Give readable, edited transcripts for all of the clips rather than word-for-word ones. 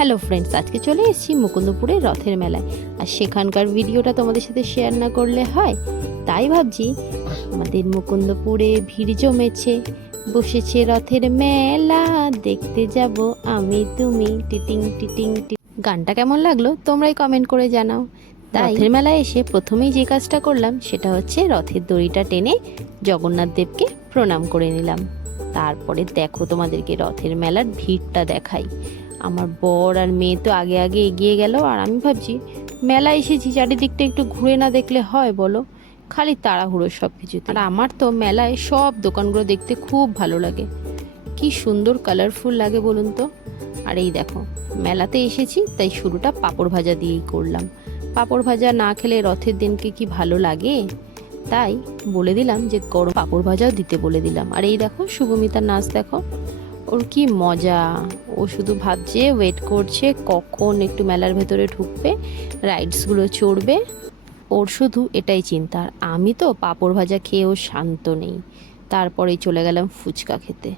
Hello friends, আজকে চলে এসেছি মুকুন্দপুরের রথের মেলায়। আর সেখানকার ভিডিওটা তোমাদের সাথে শেয়ার না করলে হয়, তাই ভাবছি আমাদের মুকুন্দপুরে ভিড় জমেছে, বসেছে রথের মেলা, দেখতে যাব আমি তুমি, টিটিং টিটিং গানটা কেমন লাগলো তোমরাই কমেন্ট করে জানাও। রথের মেলায় এসে প্রথমেই যে কাজটা করলাম সেটা হচ্ছে রথের দড়িটা টেনে জগন্নাথ দেবকে প্রণাম করে নিলাম। তারপরে দেখো তোমাদেরকে রথের মেলার ভিড়টা দেখাই। আমার বর আর মেয়ে তো আগে আগে এগিয়ে গেল, আর আমি ভাবছি মেলা এসেছি, চারিদিকটা একটু ঘুরে না দেখলে হয় বলো? খালি তাড়াহুড়ো সব কিছুতে। আর আমার তো মেলায় সব দোকানগুলো দেখতে খুব ভালো লাগে, কি সুন্দর কালারফুল লাগে বলুন তো। আর এই দেখো মেলাতে এসেছি তাই শুরুটা পাঁপড় ভাজা দিয়েই করলাম। পাঁপড় ভাজা না খেলে রথের দিনকে কি ভালো লাগে, তাই বলে দিলাম যে গরম পাঁপড় ভাজাও দিতে বলে দিলাম। আর এই দেখো শুভমিতার নাচ দেখো, ওর কি মজা, ও শুধু ভাবছে, ওয়েট করছে কখন একটু মেলার ভেতরে ঢুকবে, রাইডসগুলো চড়বে, ওর শুধু এটাই চিন্তা। আর আমি তো পাঁপড় ভাজা খেয়েও শান্ত নেই। তারপরেই চলে গেলাম ফুচকা খেতে।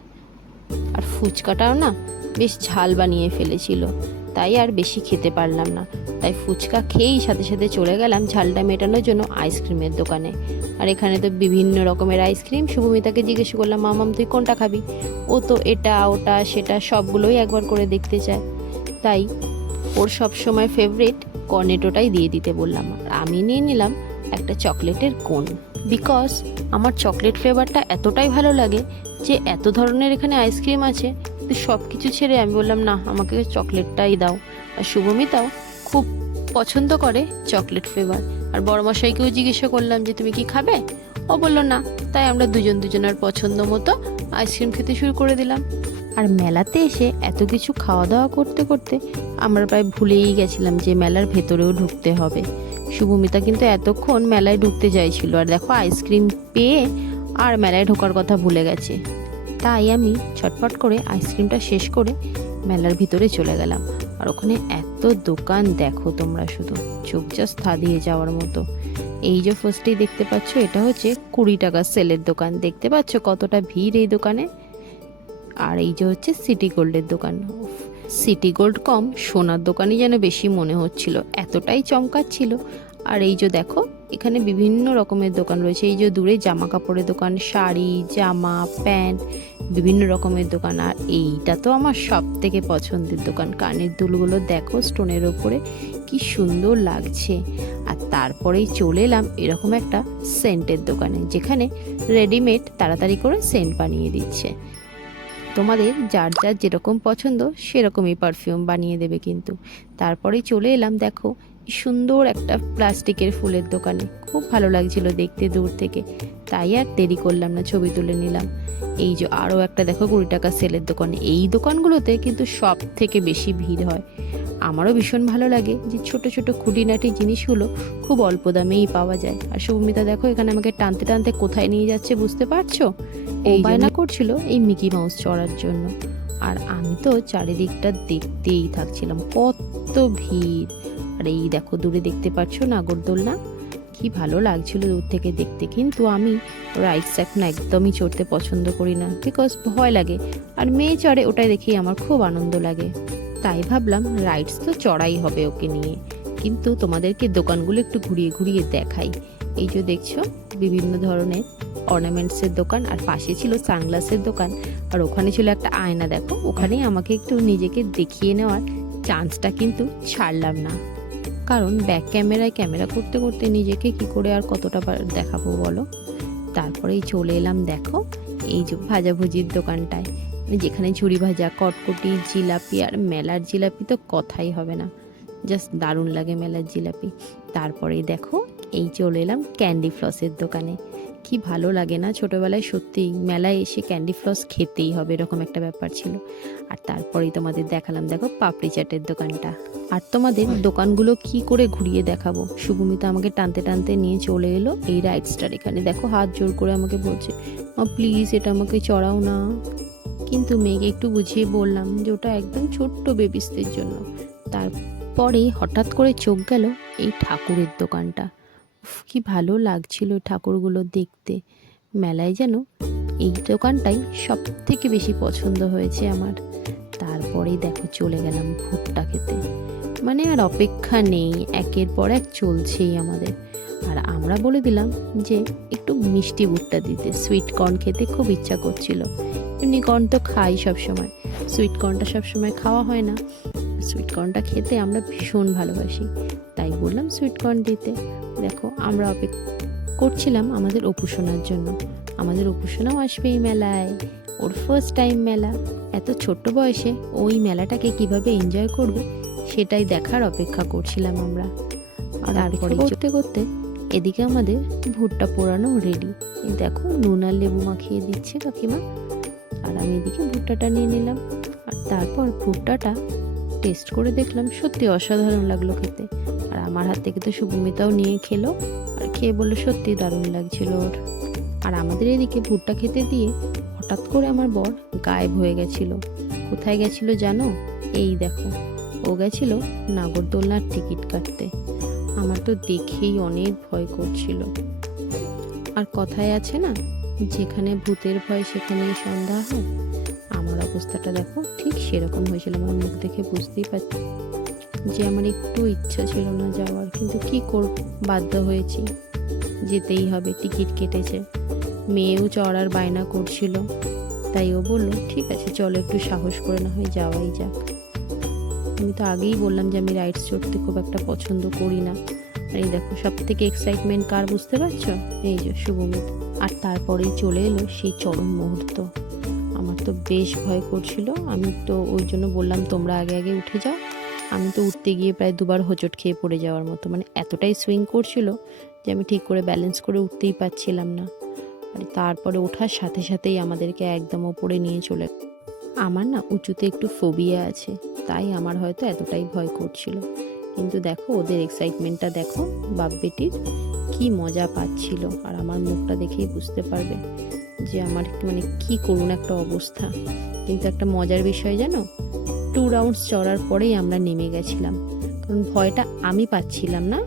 আর ফুচকাটাও না বেশ ঝাল বানিয়ে ফেলেছিল, তাই আর বেশি খেতে পারলাম না। তাই ফুচকা খেয়েই সাথে সাথে চলে গেলাম ঝালটা মেটানোর জন্য আইসক্রিমের দোকানে। আর এখানে তো বিভিন্ন রকমের আইসক্রিম। শুভমিতাকে জিজ্ঞেস করলাম, মামাম তুই কোনটা খাবি? ও তো এটা ওটা সেটা সবগুলোই একবার করে দেখতে চায়, তাই ওর সব সময় ফেভারিট কর্নেটোটাই দিয়ে দিতে বললাম। আর আমি নিয়ে নিলাম একটা চকলেটের কোন, বিকজ আমার চকলেট ফ্লেভারটা এতটাই ভালো লাগে যে এত ধরনের এখানে আইসক্রিম আছে, কিন্তু সব কিছু ছেড়ে আমি বললাম না, আমাকে চকলেটটাই দাও। আর শুভমিতাও খুব পছন্দ করে চকলেট ফ্লেভার। আর বড়মশাইকেও জিজ্ঞাসা করলাম যে তুমি কি খাবে, ও বললো না, তাই আমরা দুজনের পছন্দ মতো আইসক্রিম খেতে শুরু করে দিলাম। আর মেলাতে এসে এত কিছু খাওয়া দাওয়া করতে করতে আমরা প্রায় ভুলেই গেছিলাম যে মেলার ভেতরেও ঢুকতে হবে। শুভমিতা কিন্তু এতক্ষণ মেলায় ঢুকতে চাইছিল, আর দেখো আইসক্রিম পেয়ে আর মেলায় ঢোকার কথা ভুলে গেছে। তাই আমি ছটফট করে আইসক্রিমটা শেষ করে মেলার ভিতরে চলে গেলাম। আর ওখানে এত দোকান দেখো তোমরা, শুধু চোখ জাস্ট ধাঁধিয়ে যাওয়ার মতো। এই যে ফার্স্টেই দেখতে পাচ্ছ, এটা হচ্ছে 20 টাকা সেলের দোকান। দেখতে পাচ্ছ কতটা ভিড় এই দোকানে। আর এই যে হচ্ছে সিটি গোল্ডের দোকান। সিটি গোল্ড কম সোনার দোকানই যেন বেশি মনে হচ্ছিল, এতটাই চমকাচ্ছিল। আর এই যে দেখো এখানে বিভিন্ন রকমের দোকান রয়েছে। এই যে দূরে জামা কাপড়ের দোকান, শাড়ি, জামা, প্যান্ট, বিভিন্ন রকমের দোকান। আর এইটা তো আমার সব থেকে পছন্দের দোকান। কানের দুলগুলো দেখো স্টোনের ওপরে কি সুন্দর লাগছে। আর তারপরেই চলে এলাম এরকম একটা সেন্টের দোকানে, যেখানে রেডিমেড তাড়াতাড়ি করে সেন্ট বানিয়ে দিচ্ছে। তোমাদের যার যার যেরকম পছন্দ সেরকমই পারফিউম বানিয়ে দেবে কিন্তু। তারপরেই চলে এলাম দেখো সুন্দর একটা প্লাস্টিকের ফুলের দোকানে, খুব ভালো লাগছিল দেখতে দূর থেকে, তাই আর দেরি করলাম না, ছবি তুলে নিলাম। এই যে আরও একটা দেখো 20 টাকা সেলের দোকানে। এই দোকানগুলোতে কিন্তু সব থেকে বেশি ভিড় হয়। আমারও ভীষণ ভালো লাগে যে ছোট ছোট খুঁটিনাটি জিনিসগুলো খুব অল্প দামেই পাওয়া যায়। আর শুভমিতা দেখো এখানে আমাকে টানতে টানতে কোথায় নিয়ে যাচ্ছে বুঝতে পারছো? এই বায়না করছিল এই মিকি মাউস চড়ার জন্য। আর আমি তো চারিদিকটা দেখতেই থাকছিলাম, কত ভিড়। আর এই দেখো দূরে দেখতে পাচ্ছ নাগরদোলনা, কি ভালো লাগছিল দূর থেকে দেখতে। কিন্তু আমি রাইডস এখন একদমই চড়তে পছন্দ করি না, বিকজ ভয় লাগে। আর মেয়ে চড়ে, ওটাই দেখেই আমার খুব আনন্দ লাগে। তাই ভাবলাম রাইডস তো চড়াই হবে ওকে নিয়ে, কিন্তু তোমাদেরকে দোকানগুলো একটু ঘুরিয়ে ঘুরিয়ে দেখাই। এই যে দেখছো বিভিন্ন ধরনের অর্নামেন্টসের দোকান, আর পাশে ছিল সানগ্লাসের দোকান, আর ওখানে ছিল একটা আয়না। দেখো ওখানেই আমাকে একটু নিজেকে দেখিয়ে নেওয়ার চান্সটা কিন্তু ছাড়লাম না, কারণ ব্যাক ক্যামেরায় ক্যামেরা করতে করতে নিজেকে কি করে আর কতটা দেখাবো বলো। তারপরেই চলে এলাম দেখো এই যে ভাজাভুজির দোকানটায়, যেখানে ঝুড়ি ভাজা, কটকটি, জিলাপি। আর মেলার জিলাপি তো কথাই হবে না, জাস্ট দারুণ লাগে মেলার জিলাপি। তারপরেই দেখো এই চলে এলাম ক্যান্ডি ফ্লসের দোকানে। কি ভালো লাগে না ছোটবেলায়, সত্যিই মেলায় এসে ক্যান্ডি ফ্লস খেতেই হবে এরকম একটা ব্যাপার ছিল। আর তারপরেই তোমাদের দেখালাম দেখো পাপড়ি চাটের দোকানটা। আর তোমাদের দোকানগুলো কি করে ঘুরিয়ে দেখাবো। শুভমিতা আমাকে টানতে টানতে নিয়ে চলে এলো এই রাইডসটার এখানে। দেখো হাত জোর করে আমাকে বলছে, মা প্লিজ এটা আমাকে চড়াও না। কিন্তু মেয়েকে একটু বুঝিয়ে বললাম যে ওটা একদম ছোট্ট বেবিসদের জন্য। তারপরে হঠাৎ করে চোখ গেল এই ঠাকুরের দোকানটা। কি ভালো লাগছিল ঠাকুরগুলো দেখতে। মেলায় যেন এই দোকানটাই সব থেকে বেশি পছন্দ হয়েছে আমার। তারপরেই দেখো চলে গেলাম ভুট্টা খেতে। মানে আর অপেক্ষা নেই, একের পর এক চলছেই আমাদের। আর আমরা বলে দিলাম যে একটু মিষ্টি ভুট্টা দিতে, সুইট কর্ন খেতে খুব ইচ্ছা করছিল। এমনি কর্ন তো খাই সবসময়, সুইট কর্নটা সবসময় খাওয়া হয় না। সুইট কর্নটা খেতে আমরা ভীষণ ভালোবাসি, তাই বললাম সুইট কর্ন দিতে। দেখো আমরা অপেক্ষা করছিলাম আমাদের অপু সোনার জন্য। আমাদের অপু সোনাও আসবে এই মেলায়, ওর ফার্স্ট টাইম মেলা। এত ছোট্ট বয়সে ওই মেলাটাকে কিভাবে এনজয় করবে সেটাই দেখার অপেক্ষা করছিলাম আমরা। আর তারপরে করতে করতে এদিকে আমাদের ভুট্টা পোড়ানো রেডি। এই দেখো নুন আর লেবু মাখিয়ে দিচ্ছে কাকিমা, আর আমি এদিকে ভুট্টাটা নিয়ে নিলাম। আর তারপর ভুট্টাটা টেস্ট করে দেখলাম, সত্যি অসাধারণ লাগলো খেতে। আর আমার হাত থেকে তো শুভমিতাও নিয়ে খেলো, আর খেয়ে বললো সত্যি দারুণ লাগছিল ওর। আর আমাদের এদিকে ভুট্টা খেতে দিয়ে হঠাৎ করে আমার বর গায়েব হয়ে গেছিল। কোথায় গেছিল জানো? এই দেখো, ও গেছিল নাগরদোলনার টিকিট কাটতে। আমার তো দেখেই অনেক ভয় করছিল। আর কথায় আছে না, যেখানে ভূতের ভয় সেখানেই সন্ধ্যা হয়। আমার অবস্থাটা দেখো ঠিক সেরকম হয়েছিল। আমার মুখ দেখে বুঝতেই পারছি যে আমার একটু ইচ্ছা ছিল না যাওয়ার, কিন্তু কি করব, বাধ্য হয়েছি, যেতেই হবে, টিকিট কেটেছে। মেয়েও চড়ার বায়না করছিল, তাই ও বললো ঠিক আছে চলো একটু সাহস করে না হয় যাওয়াই যাক। আমি তো আগেই বললাম যে আমি রাইডস চড়তে খুব একটা পছন্দ করি না। আর এই দেখো সব থেকে এক্সাইটমেন্ট কার বুঝতে পারছো? এই যে শুভমিতা। আর তারপরেই চলে এলো সেই চরম মুহূর্ত। আমার তো বেশ ভয় করছিল, আমি তো ওই জন্য বললাম তোমরা আগে আগে উঠে যাও। আমি তো উঠতে গিয়ে প্রায় দুবার হোঁচট খেয়ে পড়ে যাওয়ার মতো, মানে এতটাই সুইং করছিল যে আমি ঠিক করে ব্যালেন্স করে উঠতেই পারছিলাম না। আর তারপরে ওঠার সাথে সাথেই আমাদেরকে একদম ওপরে নিয়ে চলে। আমার না উঁচুতে একটু ফোবিয়া আছে, তাই আমার হয়তো এতটাই ভয় করছিল। কিন্তু দেখো ওদের এক্সাইটমেন্টটা দেখো, বাপ বেটির কি মজা পাচ্ছিল। আর আমার মুখটা দেখেই বুঝতে পারবে যে আমার একটু মানে কি করুন একটা অবস্থা। কিন্তু একটা মজার বিষয় জানো, 2 রাউন্ডস চড়ার পরেই আমরা নেমে গেছিলাম, কারণ ভয়টা আমি পাচ্ছিলাম না,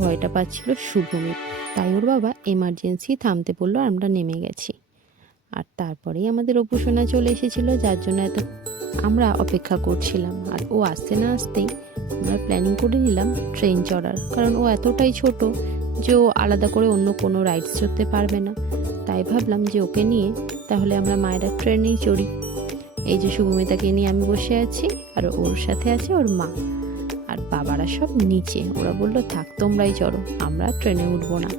ভয়টা পাচ্ছিল শুভমিত। তাই ওর বাবা এমার্জেন্সি থামতে বললো, আমরা নেমে গেছি। আর তারপরেই আমাদের অপু সোনা চলে এসেছিল, যার জন্য এত আমরা অপেক্ষা করছিলাম। আর ও আসতে না আসতেই আমরা প্ল্যানিং করে নিলাম ট্রেন চড়ার, কারণ ও এতটাই ছোট যে ও আলাদা করে অন্য কোনো রাইডস চড়তে পারবে না। তাই ভাবলাম যে ওকে নিয়ে তাহলে আমরা মায়েরা ট্রেনেই চড়ি। এই যে শুভমিতাকে নিয়ে আমি বসে আছি, আর ওর সাথে আছে ওর মা, আর বাবারা সব নিচে। ওরা বললো থাক তোমরাই চড়ো, আমরা ট্রেনে উঠবো না।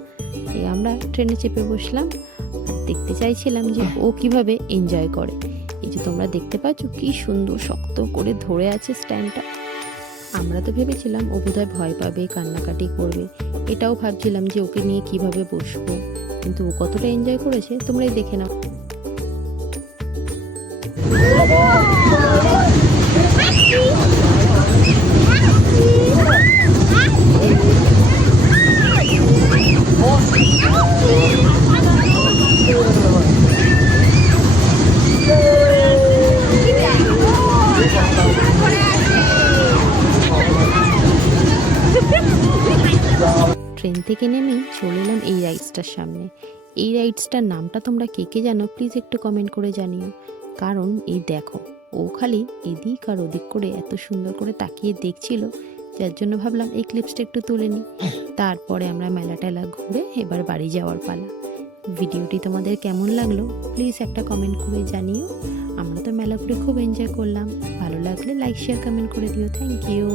এই আমরা ট্রেনে চেপে বসলাম, আর দেখতে চাইছিলাম যে ও কিভাবে এনজয় করে। এই যে তোমরা দেখতে পাচ্ছ কি সুন্দর শক্ত করে ধরে আছে স্ট্যান্ডটা। আমরা তো ভেবেছিলাম ও বোধহয় ভয় পাবে, কান্নাকাটি করবে, এটাও ভাবছিলাম যে ওকে নিয়ে কিভাবে বসবো। কিন্তু ও কতটা এনজয় করেছে তোমরাই দেখে নাও। ট্রেন থেকে নেমেই চলে এলাম এই রাইডসটার সামনে। এই রাইডসটার নামটা তোমরা কে কে জানো প্লিজ একটু কমেন্ট করে জানিও। কারণ এই দেখো ও খালি এদিক আর ওদিক করে এত সুন্দর করে তাকিয়ে দেখছিল, যার জন্য ভাবলাম এই ক্লিপসটা একটু তুলে নিই। তারপরে আমরা মেলা টেলা ঘুরে এবার বাড়ি যাওয়ার পালা। ভিডিওটি তোমাদের কেমন লাগলো প্লিজ একটা কমেন্ট করে জানিও। আমরা তো মেলা ঘুরে খুব এনজয় করলাম, ভালো লাগলে লাইক শেয়ার কমেন্ট করে দিও। Thank you.